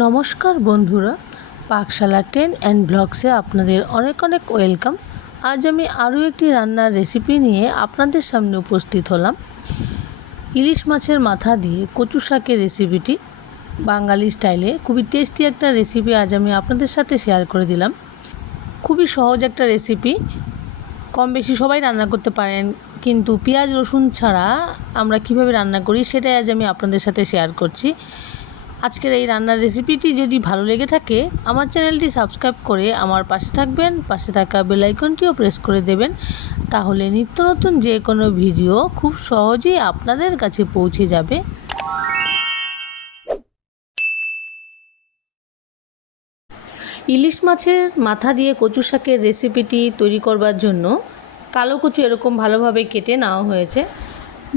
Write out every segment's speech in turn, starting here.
নমস্কার বন্ধুরা, পাকশালা ten and ব্লগসে আপনাদের অনেক অনেক ওয়েলকাম। আজ আমি আরও একটি রান্নার রেসিপি নিয়ে আপনাদের সামনে উপস্থিত হলাম। ইলিশ মাছের মাথা দিয়ে কচু শাকের রেসিপিটি। বাঙালি স্টাইলে খুবই টেস্টি একটা রেসিপি আজ আমি আপনাদের সাথে শেয়ার করে দিলাম। খুবই সহজ একটা রেসিপি। কম বেশি সবাই রান্না করতে পারেন, কিন্তু পেঁয়াজ রসুন ছাড়া আমরা কীভাবে রান্না করি সেটাই আজ আমি আপনাদের সাথে শেয়ার করছি। আজকের এই রান্নার রেসিপিটি যদি ভালো লেগে থাকে, আমার চ্যানেলটি সাবস্ক্রাইব করে আমার পাশে থাকবেন, পাশে থাকা বেলাইকনটিও প্রেস করে দেবেন। তাহলে নিত্য নতুন যে কোনো ভিডিও খুব সহজেই আপনাদের কাছে পৌঁছে যাবে। ইলিশ মাছের মাথা দিয়ে কচু শাকের রেসিপিটি তৈরি করবার জন্য কালো কচু এরকম ভালোভাবে কেটে নেওয়া হয়েছে।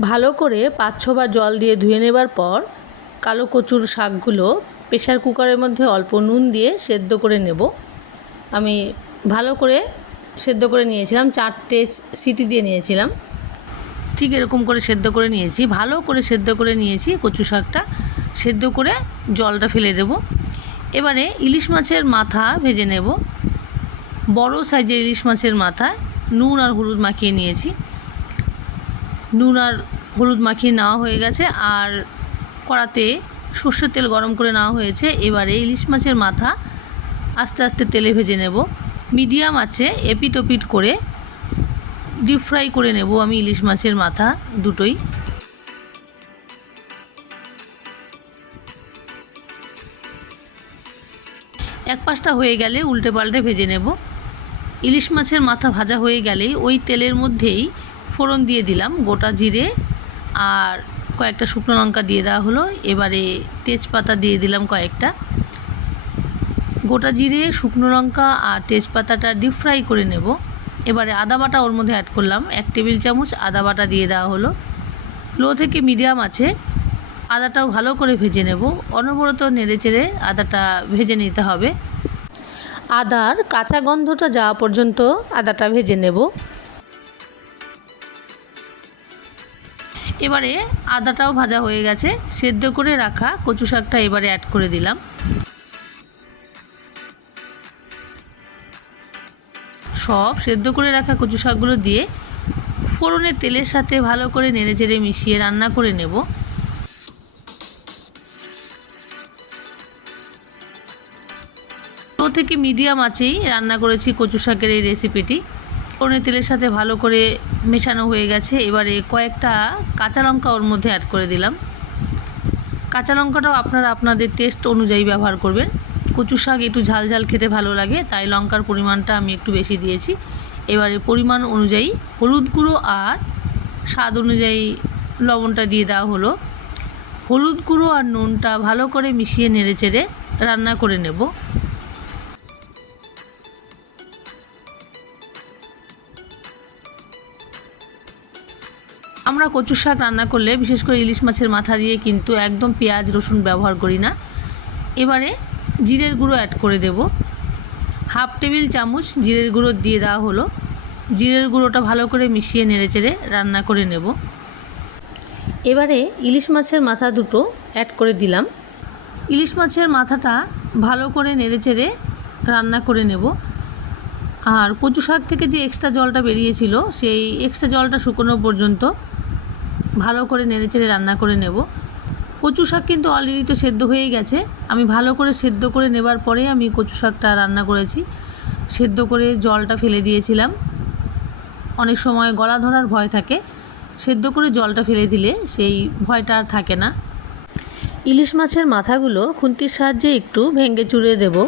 ভালো করে পাঁচ ছবার জল দিয়ে ধুয়ে নেবার পর কালো কচুর শাকগুলো প্রেশার কুকারের মধ্যে অল্প নুন দিয়ে সেদ্ধ করে নেব। আমি ভালো করে সেদ্ধ করে নিয়েছিলাম, চারটে সিটি দিয়ে নিয়েছিলাম। ঠিক এরকম করে সেদ্ধ করে নিয়েছি, ভালো করে সেদ্ধ করে নিয়েছি কচু শাকটা। সেদ্ধ করে জলটা ফেলে দেব। এবারে ইলিশ মাছের মাথা ভেজে নেব। বড় সাইজের ইলিশ মাছের মাথা নুন আর হলুদ মাখিয়ে নিয়েছি। নুন আর হলুদ মাখিয়ে নেওয়া হয়ে গেছে, আর কড়াতে সর্ষের তেল গরম করে নেওয়া হয়েছে। এবারে ইলিশ মাছের মাথা আস্তে আস্তে তেলে ভেজে নেব। মিডিয়াম আছে এপিট ওপিট করে ডিপ ফ্রাই করে নেব আমি ইলিশ মাছের মাথা দুটোই। এক পাশটা হয়ে গেলে উল্টে পাল্টে ভেজে নেব। ইলিশ মাছের মাথা ভাজা হয়ে গেলেই ওই তেলের মধ্যেই ফোড়ন দিয়ে দিলাম গোটা জিরে আর কয়েকটা শুকনো লঙ্কা দিয়ে দেওয়া হলো। এবারে তেজপাতা দিয়ে দিলাম কয়েকটা। গোটা জিরে, শুকনো লঙ্কা আর তেজপাতাটা ডিপ ফ্রাই করে নেব। এবারে আদা বাটা ওর মধ্যে অ্যাড করলাম। এক টেবিল চামচ আদা বাটা দিয়ে দেওয়া হলো। লো থেকে মিডিয়াম আছে। আদাটাও ভালো করে ভেজে নেব। অনবরত নেড়ে চেড়ে আদাটা ভেজে নিতে হবে। আদার কাঁচা গন্ধটা যাওয়া পর্যন্ত আদাটা ভেজে নেব। এবারে আদাটাও ভাজা হয়ে গেছে। সেদ্ধ করে রাখা কচু শাকটা এবারে অ্যাড করে দিলাম। সব সেদ্ধ করে রাখা কচু শাকগুলো দিয়ে ফোড়নের তেলের সাথে ভালো করে নেড়ে চেড়ে মিশিয়ে রান্না করে নেব। লো থেকে মিডিয়াম আছেই রান্না করেছি কচু শাকের এই রেসিপিটি ফোড়নের তেলের সাথে ভালো করে মেশানো হয়ে গেছে। এবারে কয়েকটা কাঁচা লঙ্কা ওর মধ্যে অ্যাড করে দিলাম। কাঁচা লঙ্কাটাও আপনারা আপনাদের টেস্ট অনুযায়ী ব্যবহার করবেন। কচু শাক একটু ঝাল ঝাল খেতে ভালো লাগে, তাই লঙ্কার পরিমাণটা আমি একটু বেশি দিয়েছি। এবারে পরিমাণ অনুযায়ী হলুদ গুঁড়ো আর স্বাদ অনুযায়ী লবণটা দিয়ে দেওয়া হলো। হলুদ গুঁড়ো আর নুনটা ভালো করে মিশিয়ে নেড়ে চেড়ে রান্না করে নেব। আমরা কচু শাক রান্না করলে, বিশেষ করে ইলিশ মাছের মাথা দিয়ে কিন্তু একদম পেঁয়াজ, রসুন ব্যবহার করি না। এবারে জিরের গুঁড়ো অ্যাড করে দেব। হাফ টেবিল চামচ জিরের গুঁড়ো দিয়ে দেওয়া হলো। জিরের গুঁড়োটা ভালো করে মিশিয়ে নেড়ে চেড়ে রান্না করে নেব। এবারে ইলিশ মাছের মাথা দুটো অ্যাড করে দিলাম। ইলিশ মাছের মাথাটা ভালো করে নেড়ে চেড়ে রান্না করে নেব। আর কচু শাক থেকে যে এক্সট্রা জলটা বেরিয়েছিল, সেই এক্সট্রা জলটা শুকনো পর্যন্ত ভালো করে নেড়ে চেড়ে রান্না করে নেব। কচু শাক কিন্তু অলরেডি তো সেদ্ধ হয়েই গেছে। আমি ভালো করে সেদ্ধ করে নেবার পরে আমি কচু শাকটা রান্না করেছি। সেদ্ধ করে জলটা ফেলে দিয়েছিলাম। অনেক সময় গলা ধরার ভয় থাকে। সেদ্ধ করে জলটা ফেলে দিলে সেই ভয়টা আর থাকে না। ইলিশ মাছের মাথাগুলো খুন্তির সাহায্যে একটু ভেঙে চুড়ে দেবো।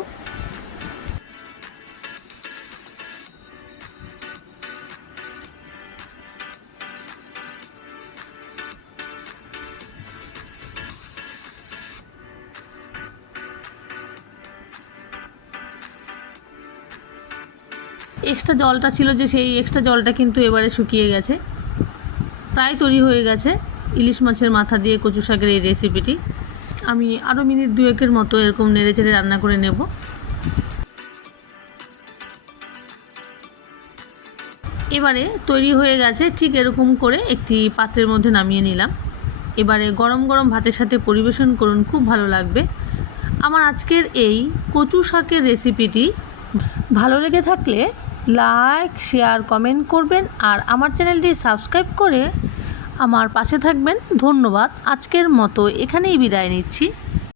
এক্সট্রা জলটা ছিল যে সেই এক্সট্রা জলটা কিন্তু এবারে শুকিয়ে গেছে। প্রায় তৈরি হয়ে গেছে ইলিশ মাছের মাথা দিয়ে কচু শাকের এই রেসিপিটি আমি আরও মিনিট দুয়েকের মতো এরকম নেড়ে চেড়ে রান্না করে নেব। এবারে তৈরি হয়ে গেছে ঠিক এরকম করে একটি পাত্রের মধ্যে নামিয়ে নিলাম। এবারে গরম গরম ভাতের সাথে পরিবেশন করুন, খুব ভালো লাগবে। আমার আজকের এই কচু শাকের রেসিপিটি ভালো লেগে থাকলে লাইক, শেয়ার, কমেন্ট করবেন আর আমার চ্যানেলটি সাবস্ক্রাইব করে আমার পাশে থাকবেন। ধন্যবাদ। আজকের মতো এখানেই বিদায় নিচ্ছি।